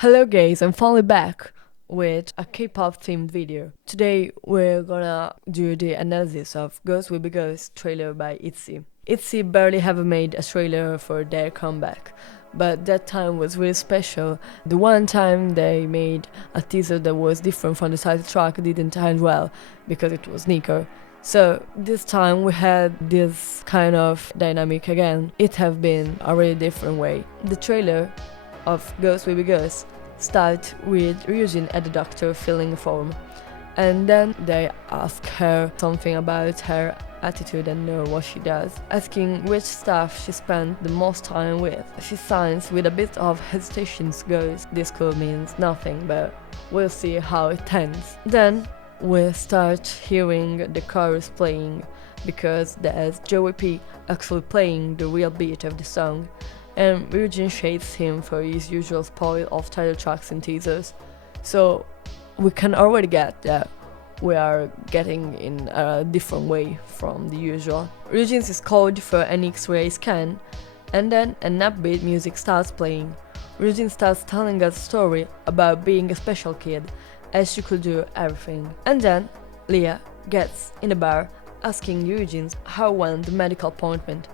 Hello guys, I'm finally back with a K-pop themed video. Today we're gonna do the analysis of Ghost Will Be Ghost trailer by ITZY. ITZY barely ever made a trailer for their comeback, but that time was really special. The one time they made a teaser that was different from the title track didn't end well because it was Nico. So this time we had this kind of dynamic again. It have been a really different way. The trailer of Ghost Will Be Ghost start with Ryujin at the doctor filling a form, and then they ask her something about her attitude and what she does, asking which staff she spent the most time with. She signs with a bit of hesitation, goes, "This could means nothing, but we'll see how it ends." Then we start hearing the chorus playing, because there's Joey P actually playing the real beat of the song, and Ryujin shades him for his usual spoil of title tracks and teasers. So we can already get that we are getting in a different way from the usual. Ryujin is called for an X-ray scan, and then an upbeat music starts playing. Ryujin starts telling us a story about being a special kid, as she could do everything. And then Leah gets in the bar asking Ryujin how went the medical appointment.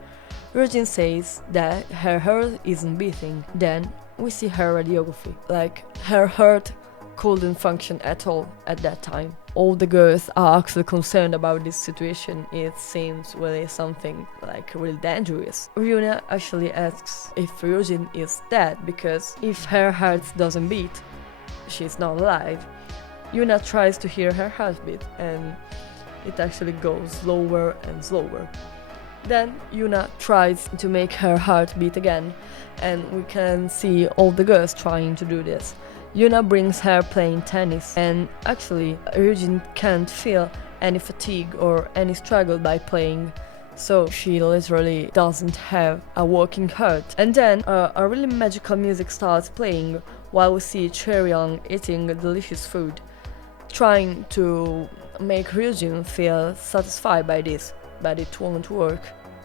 Ryujin says that her heart isn't beating. Then we see her radiography, like her heart couldn't function at all at that time. All the girls are actually concerned about this situation. It seems really something like really dangerous. Ryuna actually asks if Ryujin is dead, because if her heart doesn't beat, she's not alive. Yuna tries to hear her heartbeat, and it actually goes slower and slower. Then Yuna tries to make her heart beat again, and we can see all the girls trying to do this. Yuna brings her playing tennis, and actually Ryujin can't feel any fatigue or any struggle by playing, so she literally doesn't have a working heart. And then a really magical music starts playing while we see Cheryong eating delicious food, trying to make Ryujin feel satisfied by this, but it won't work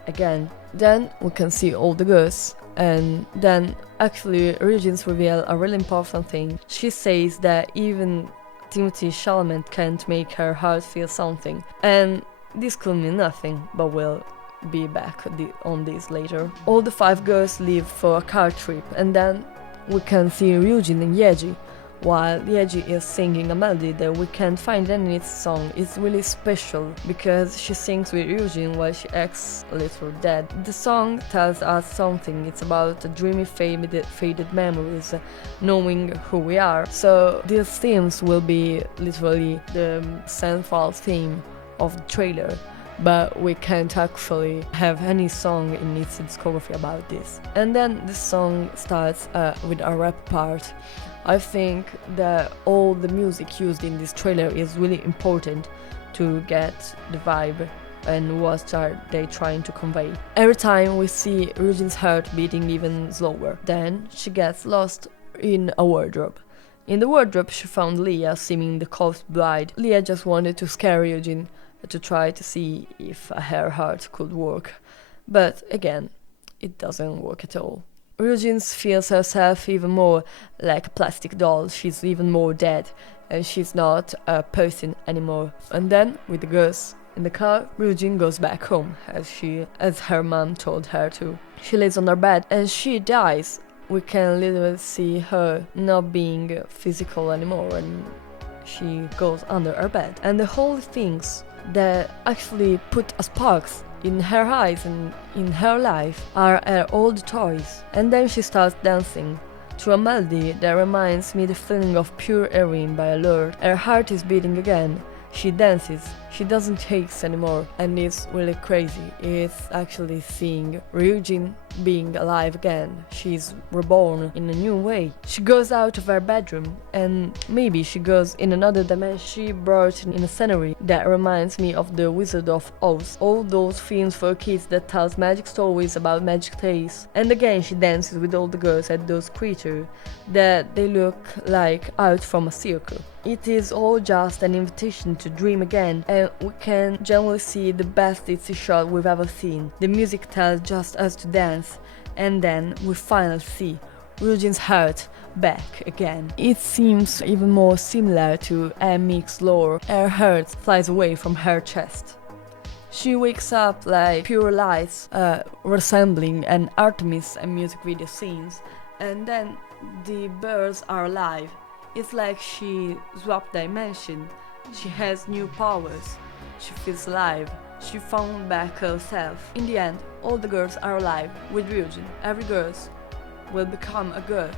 again. Then we can see all the girls, and then actually Ryujin reveals a really important thing. She says that even Timothy Chalamet can't make her heart feel something, and this could mean nothing, but we'll be back on this later. All the 5 girls leave for a car trip, and then we can see Ryujin and Yeji, while Yeji is singing a melody that we can't find in its song. It's really special because she sings with Ryujin while she acts a little dead. The song tells us something. It's about dreamy faded memories, knowing who we are. So these themes will be literally the central theme of the trailer, but we can't actually have any song in its discography about this. And then the song starts with a rap part. I think that all the music used in this trailer is really important to get the vibe and what are they trying to convey. Every time we see Ryujin's heart beating even slower. Then she gets lost in a wardrobe. In the wardrobe she found Leah seeming the corpse bride. Leah just wanted to scare Ryujin to try to see if her heart could work, but again, it doesn't work at all. Ryujin feels herself even more like a plastic doll. She's even more dead, and she's not a person anymore. And then, with the girls in the car, Ryujin goes back home, as her mom told her to. She lays on her bed and she dies. We can literally see her not being physical anymore, and she goes under her bed. And the whole things that actually put a sparks in her eyes and in her life are her old toys. And then she starts dancing to a melody that reminds me the feeling of pure heroin by Allure. Her heart is beating again. She dances, she doesn't take anymore, and it's really crazy. It's actually seeing Ryujin being alive again. She's reborn in a new way. She goes out of her bedroom, and maybe she goes in another dimension. She brought in a scenery that reminds me of the Wizard of Oz, all those films for kids that tells magic stories about magic tales. And again she dances with all the girls at those creatures that they look like out from a circle. It is all just an invitation to dream again, and we can generally see the best ITZY shot we've ever seen. The music tells just us to dance, and then we finally see Ryujin's heart back again. It seems even more similar to Mix's lore. Her heart flies away from her chest. She wakes up like pure lights, resembling an Artemis and music video scenes, and then the birds are alive. It's like she swapped dimension. She has new powers. She feels alive. She found back herself. In the end, all the girls are alive with Ryujin. Every girl will become a girl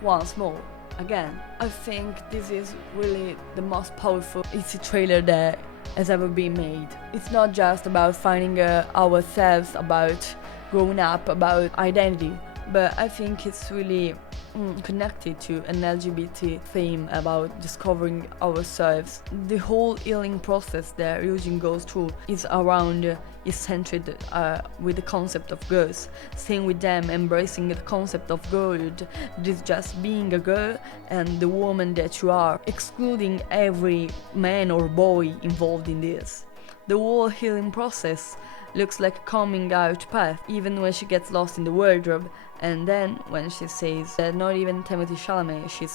once more, again. I think this is really the most powerful ITZY trailer that has ever been made. It's not just about finding ourselves, about growing up, about identity, but I think it's really connected to an LGBT theme about discovering ourselves. The whole healing process that Ryujin goes through is centered with the concept of girls, staying with them, embracing the concept of girlhood, that is just being a girl and the woman that you are, excluding every man or boy involved in this. The whole healing process looks like a coming out path, even when she gets lost in the wardrobe. And then when she says that not even Timothée Chalamet, she's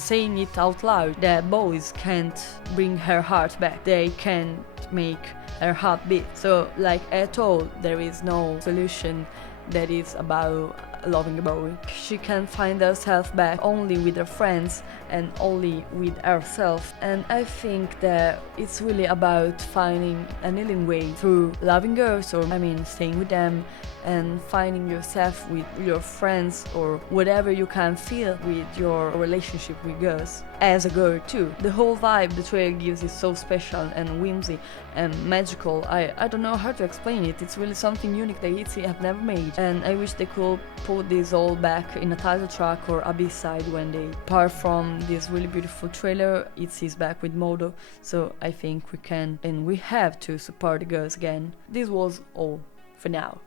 saying it out loud, that boys can't bring her heart back, they can't make her heart beat. So like at all, there is no solution that is about loving a boy. She can find herself back only with her friends and only with herself. And I think that it's really about finding a healing way through loving girls, or staying with them, and finding yourself with your friends, or whatever you can feel with your relationship with girls as a girl too. The whole vibe the trailer gives is so special and whimsy and magical. I don't know how to explain it. It's really something unique that ITZY have never made, and I wish they could put this all back in a title track or a B-side when they part from this really beautiful trailer. ITZY is back with MOREE, so I think we can and we have to support the girls again. This was all for now.